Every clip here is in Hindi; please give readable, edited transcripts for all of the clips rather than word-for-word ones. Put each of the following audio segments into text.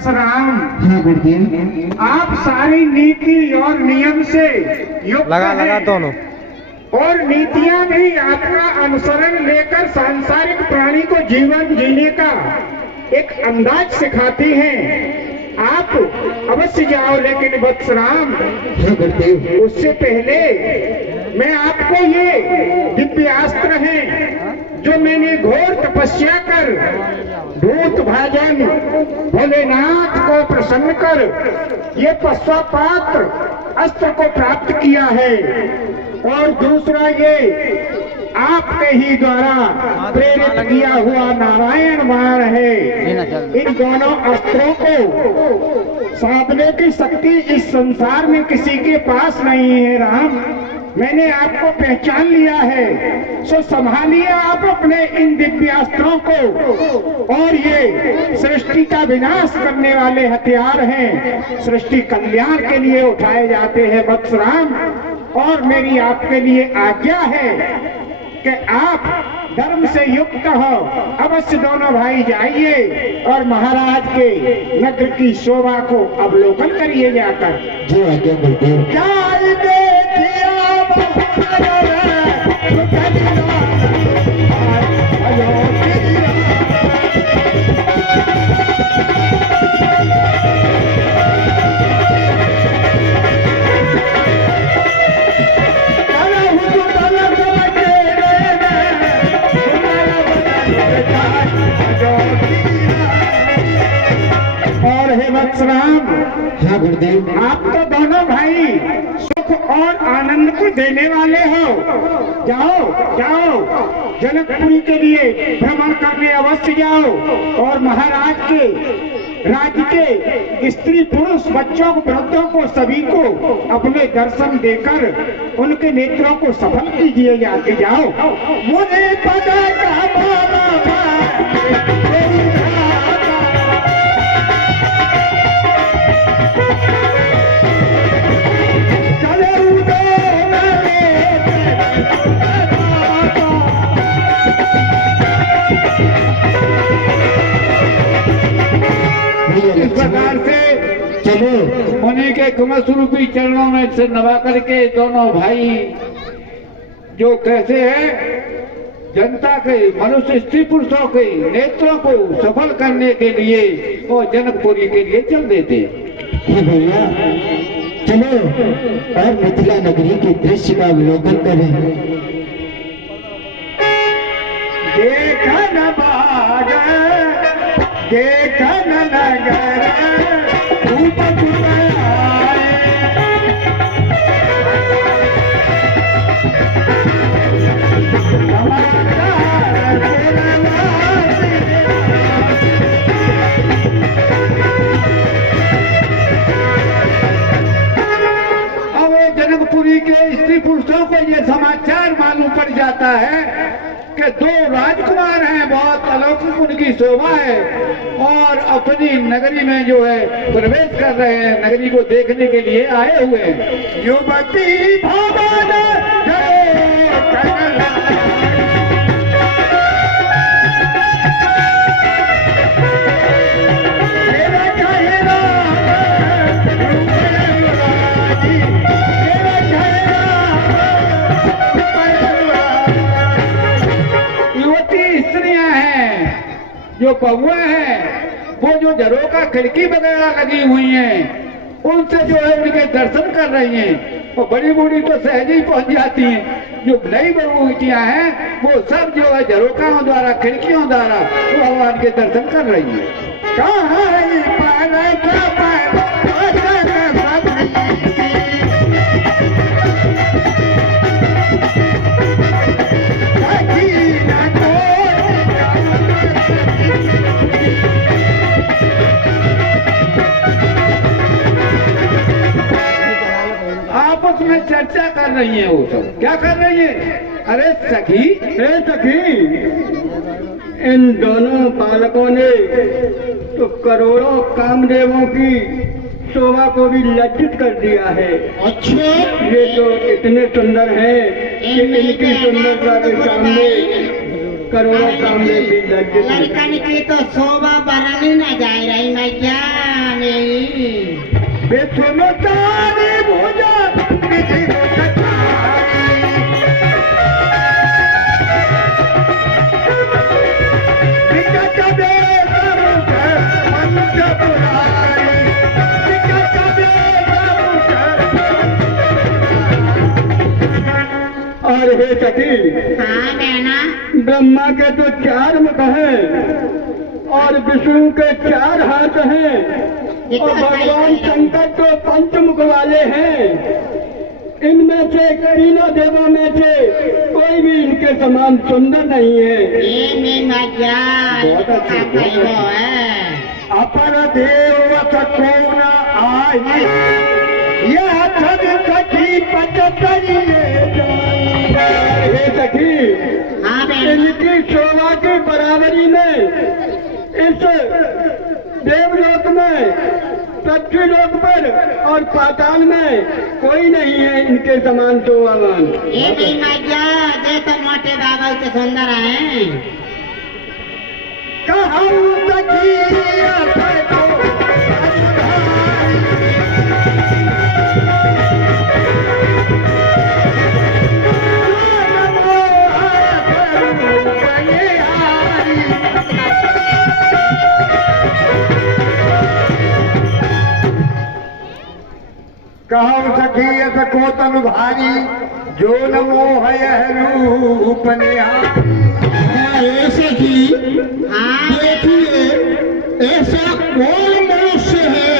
वत्स राम। हाँ गुरुदेव। आप सारी नीति और नियम से युक्त लगा दोनों और नीतियां भी आपका अनुसरण लेकर सांसारिक प्राणी को जीवन जीने का एक अंदाज सिखाती हैं। आप अवश्य जाओ, लेकिन वत्स राम उससे पहले मैं आपको ये दिव्यास्त्र हैं जो मैंने घोर तपस्या कर भूत भाजन भोलेनाथ को प्रसन्न कर ये पश्वापात्र अस्त्र को प्राप्त किया है, और दूसरा ये आपके ही द्वारा प्रेरित किया हुआ नारायण बाण है। इन दोनों अस्त्रों को साधने की शक्ति इस संसार में किसी के पास नहीं है। राम, मैंने आपको पहचान लिया है, सो संभालिए आप अपने इन दिव्यास्त्रों को। और ये सृष्टि का विनाश करने वाले हथियार हैं, सृष्टि कल्याण के लिए उठाए जाते हैं वत्स राम। और मेरी आपके लिए आज्ञा है कि आप धर्म से युक्त हो। अवश्य दोनों भाई जाइए और महाराज के नगर की शोभा को अवलोकन करिए जाकर। जो आज्ञा गुरुदेव। और हे वत्स राम, हाँ गुरुदेव। आप तो दोनों भाई सुख और आनंद को देने वाले हो। जाओ जाओ, जनकपुरी के लिए भ्रमण करने अवश्य जाओ, और महाराज के राज्य के स्त्री पुरुष बच्चों को वृद्धों को सभी को अपने दर्शन देकर उनके नेत्रों को सफल कीजिए। जाके जाओ। मुझे पता इस प्रकार से चलो उन्हीं के कमल स्वरूपी चरणों में से नवा करके दोनों भाई जो कैसे है जनता के मनुष्य स्त्री पुरुषों के नेत्रों को सफल करने के लिए वो जनकपुरी के लिए चल देते। हे भैया चलो और मिथिला नगरी के दृश्य का अवलोकन करें। देखन बाग देखन नगर रूप जनकपुरी के स्त्री पुरुषों को ये समाचार मालूम पड़ जाता है कि दो राजकुमार हैं, बहुत अलौकिक उनकी शोभा है, और अपनी नगरी में जो है प्रवेश कर रहे हैं, नगरी को देखने के लिए आए हुए हैं। युवती भवन जो बहुआ है वो जो झरोका खिड़की वगैरह लगी हुई हैं उनसे जो है उनके दर्शन कर रही हैं, और बड़ी बूढ़ी तो सहज ही पहुंच जाती हैं। जो नई बहुटियां हैं वो सब जो है झरोकाओं द्वारा खिड़कियों द्वारा वो भगवान के दर्शन कर रही हैं। आपस में चर्चा कर रही है। वो सब क्या कर रही है? अरे सखी इन दोनों बालकों ने तो करोड़ों कामदेवों की शोभा को भी लज्जित कर दिया है। अच्छा ये तो इतने सुंदर हैं कि इनकी सुंदरता के सामने करोड़ों काम में भी लज्जित नहीं। लड़कन की तो शोभा बरनी न जाए रही मैं क्या नहीं सुनो तारी भोजन विधि और हे सखी, हाँ बहना ब्रह्मा के तो 4 मुख हैं और विष्णु के 4 हाथ हैं और भगवान शंकर तो 5 मुख वाले हैं। इनमें से तीनों देवों में से कोई भी इनके समान सुंदर नहीं है। ये मैं मजा है अपर देव सकोन आई यह छद सखी पचतरिए हे सखी, हाँ बहना इनकी शोभा की बराबरी में इस देवलोक में, पृथ्वीलोक पर और पाताल में कोई नहीं है इनके समान शोभावान। ये मैं मजा जे तो मोटे बाबा से सुंदर है कहूँ सखी सको कहूँ सखी सको तनु भारी जो न मोह रूप ऐसे ही हाँ देखिए, ऐसा कौन मनुष्य है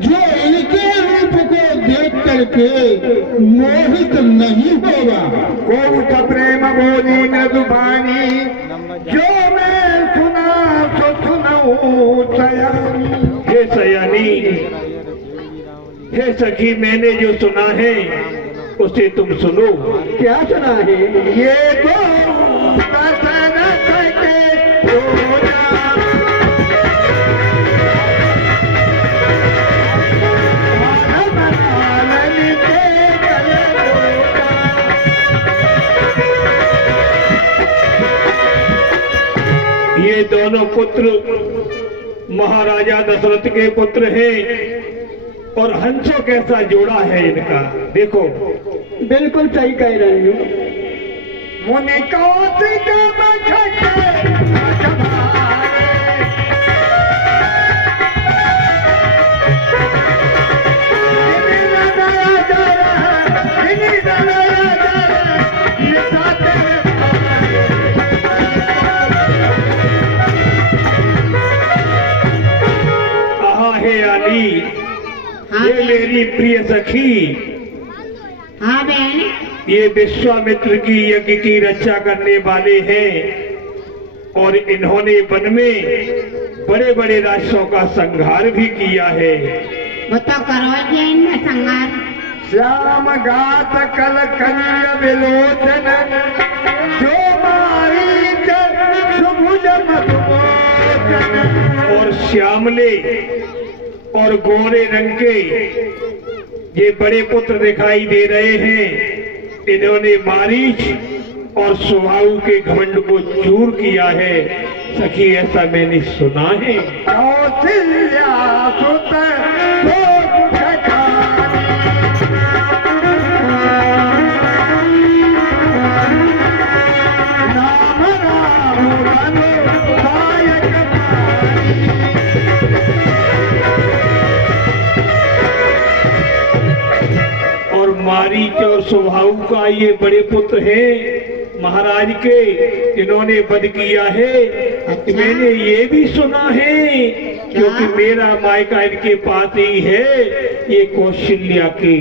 जो इनके रूप को देख करके मोहित नहीं होगा। को प्रेम बोली मृदुबानी जो मैं सुना सो सुनाऊं सयानी। हे सयानी, हे सखी, मैंने जो सुना है उसे तुम सुनो। क्या सुना है? ये तो बसन सके रोजा, मानव के गले रोजा। ये दोनों पुत्र महाराजा दशरथ के पुत्र हैं और हंसों कैसा जोड़ा है इनका, देखो। बिल्कुल सही कह रही हूँ। मुनि कौशिक हे अली, ये मेरी प्रिय सखी, हाँ बहन ये विश्वामित्र की यज्ञ की रक्षा करने वाले हैं और इन्होंने वन में बड़े बड़े राक्षसों का संहार भी किया है। वो तो करोगे इनमें संहार। श्याम गात कल कंज विलोचन जो मारी सुभुज मधुमोचन। और श्यामले और गोरे रंग के ये बड़े पुत्र दिखाई दे रहे हैं। इन्होंने मारीच और सुहाऊ के घमंड को चूर किया है। सखी, ऐसा मैंने सुना है। कौशल्या सुत मारीच और सुहाऊ का ये बड़े पुत्र हैं महाराज के, इन्होंने वध किया है। अच्छा? मैंने ये भी सुना है क्योंकि मेरा मायका इनके पास ही है। ये कौशल्या के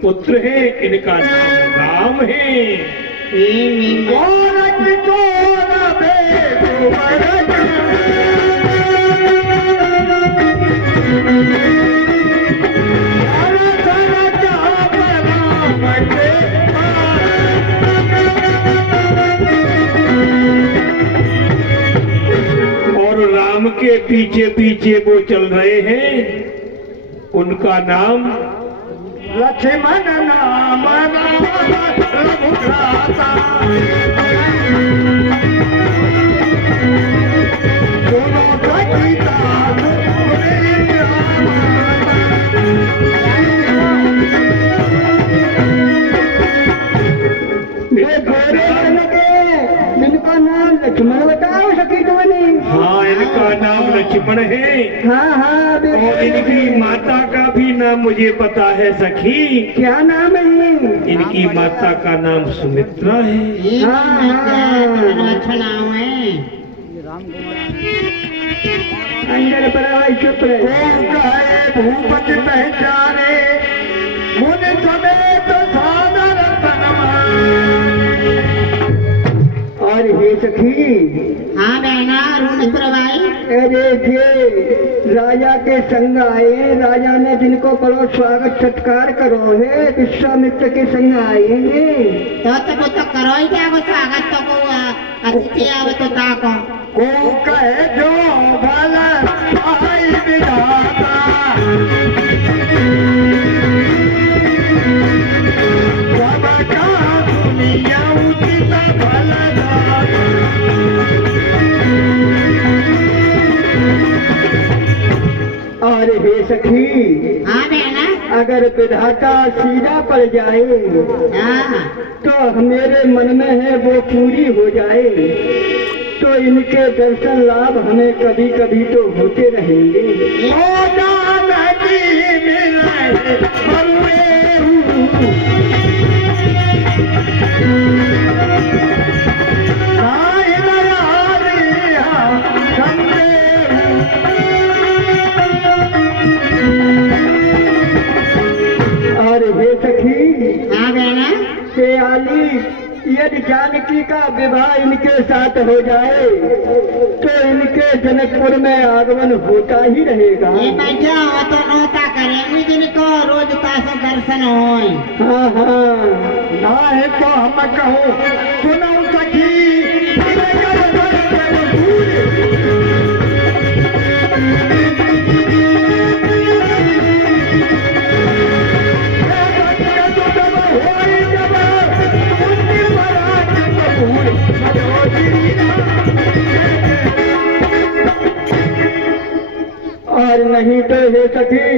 पुत्र हैं, इनका नाम राम है। के पीछे पीछे वो चल रहे हैं, उनका नाम लक्ष्मण नाम लक्ष्मण बताओ सखी तुमने। हाँ, इनका नाम लक्ष्मण है। हाँ हाँ और इनकी माता का भी नाम मुझे पता है सखी। क्या नाम है? इनकी माता का नाम सुमित्रा है। ये तुम्हारा अच्छा नाम है। अंदर पर आवाज चुप रहे। भूपति पहचाने मुनि समेत सादर और हे सखी, हाँ बहना रून प्रभाई। अरे ये राजा के संग आए, राजा ने जिनको बड़ो स्वागत सत्कार करो है, विश्वामित्र के संग आए हैं। तो करो ही क्या वो स्वागत तो को अतिथि आवे तो ताको को कहे जो भला भाई विधाता सबका दुनिया उचित फलदाता। और हे सखी, हाँ बहना। अगर विधाता सीधा पड़ जाए हाँ तो मेरे मन में है वो पूरी हो जाए, तो इनके दर्शन लाभ हमें कभी कभी तो होते रहेंगे। और हे सखी, हाँ बहना। यदि जानकी का विवाह इनके साथ हो जाए तो इनके जनकपुर में आगमन होता ही रहेगा। ये बैठा हो तो नोता करेंगे जिनको रोज तासो दर्शन हो। हाँ हाँ, ना है तो हम कहो सुनो सखी और नहीं तो हे सखी,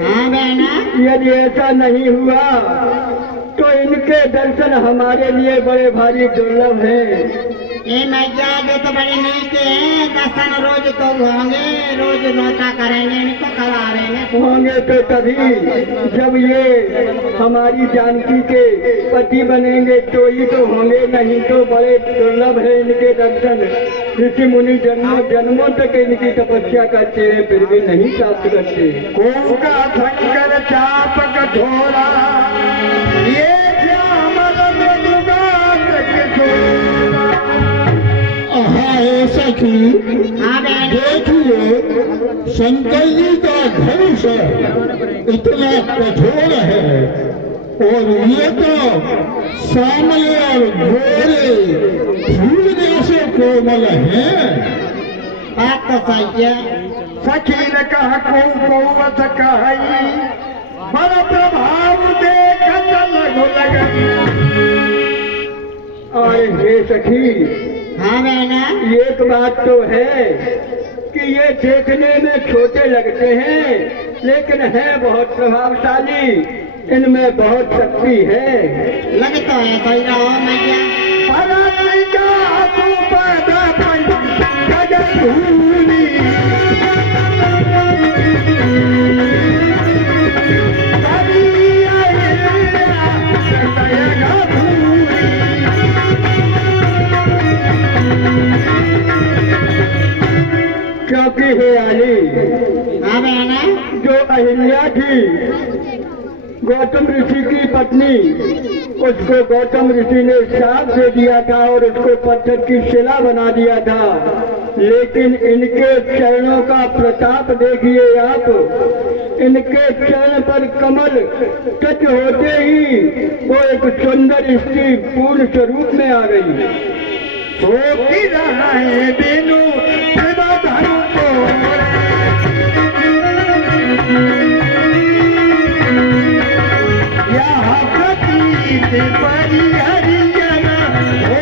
हाँ बहना। यदि ऐसा नहीं हुआ तो इनके दर्शन हमारे लिए बड़े भारी दुर्लभ हैं। ये मैं जो तो बड़े नहीं के हैं, दर्शन रोज तो होंगे, रोज नोता करेंगे, इनको करावेंगे। होंगे तो तभी जब ये हमारी जानकी के पति बनेंगे तो ही तो होंगे, नहीं तो बड़े दुर्लभ है इनके दर्शन। ऋषि मुनि जन्मों तक इनकी तपस्या करते हैं फिर भी नहीं प्राप्त करते। को का शंकर चाप कठोरा ये सखी, हाँ बहना। देखिए शंकर जी का धनुष इतना कठोर है और ये तो सामने और गोरे फूल जैसे कोमल है। बात तो सही है। सखी ने कहा को कही बड़ा प्रभाव देख लगो लगन। और हे सखी, हाँ बहना। एक बात तो है कि ये देखने में छोटे लगते हैं लेकिन है बहुत प्रभावशाली, इनमें बहुत शक्ति है। लगे तो ऐसा ही रहो मैया। क्योंकि हे आली, हाँ बहना। जो अहिल्या थी गौतम ऋषि की पत्नी, उसको गौतम ऋषि ने श्राप दे दिया था और उसको पत्थर की शिला बना दिया था, लेकिन इनके चरणों का प्रताप देखिए आप। इनके चरण पर कमल टच होते ही वो एक सुंदर स्त्री पूर्ण स्वरूप में आ गई। होती रहा है बिनु धनु को यहाँ प्रतीत परी हरिजन हो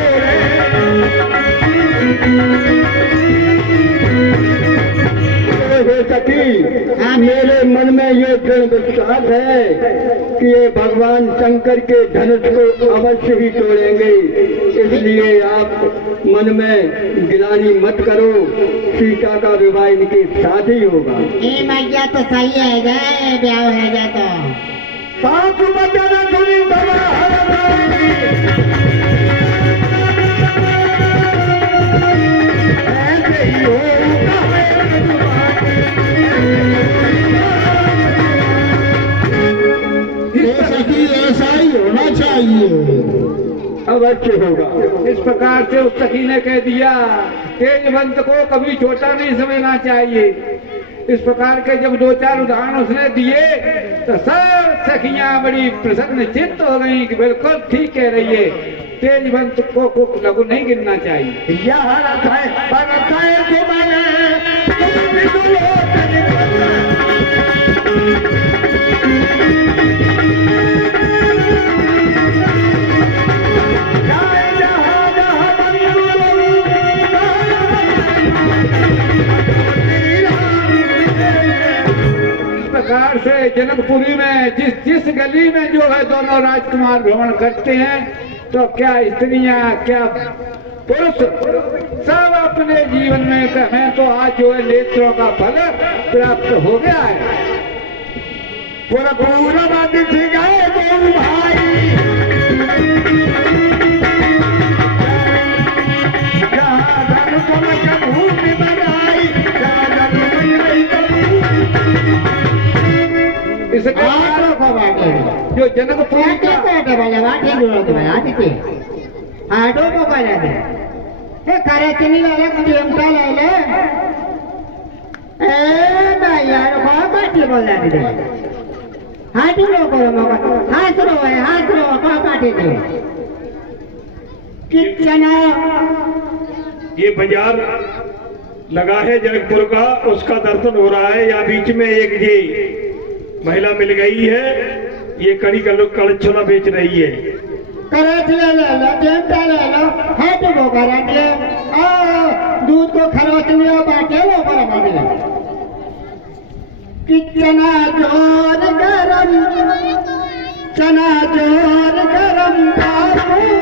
हे सखी, मेरे मन में ये दृढ़ विश्वास है कि ये भगवान शंकर के धनुष को अवश्य ही तोड़ेंगे, इसलिए आप मन में गिलानी मत करो, सीता का विवाह इनके साथ ही होगा। ए मैया तो सही है गए ब्याह है गए तो पांच बजाना सुनी ऐसा ही होना चाहिए। अवश्य होगा। इस प्रकार से उस सखी ने कह दिया, तेजवंत को कभी छोटा नहीं समझना चाहिए। इस प्रकार के जब दो चार उदाहरण उसने दिए तो सब सखियां बड़ी प्रसन्न चित्त हो गई कि बिल्कुल ठीक कह रही है, तेजवंत को लघु नहीं गिनना चाहिए। प्रकार से जनकपुरी में जिस गली में जो है दोनों राजकुमार भ्रमण करते हैं तो क्या स्त्रियां क्या पुरुष सब अपने जीवन में कहें तो आज जो है नेत्रों का फल प्राप्त हो गया है। पूरा पूरा दिख गए दोनों भाई जो जनकपुरी का आटो को करा दे करे चनी वाले चिमटा ले ले भाई यार बहुत काटी बोल रहे थे हाथ रो करो मौका हाथ रो को काटे दे कितना ये बाजार लगा है जनकपुर का, उसका दर्शन हो रहा है। यहाँ बीच में एक ये महिला मिल गई है, ये कड़ी कड़छला बेच रही है। करच ले लो चिमटा ले लो हाथ वो करा दे दूध को खरोच लियो बाटे वो करा दे कितना जोर गरम चना जोर गरम बाबू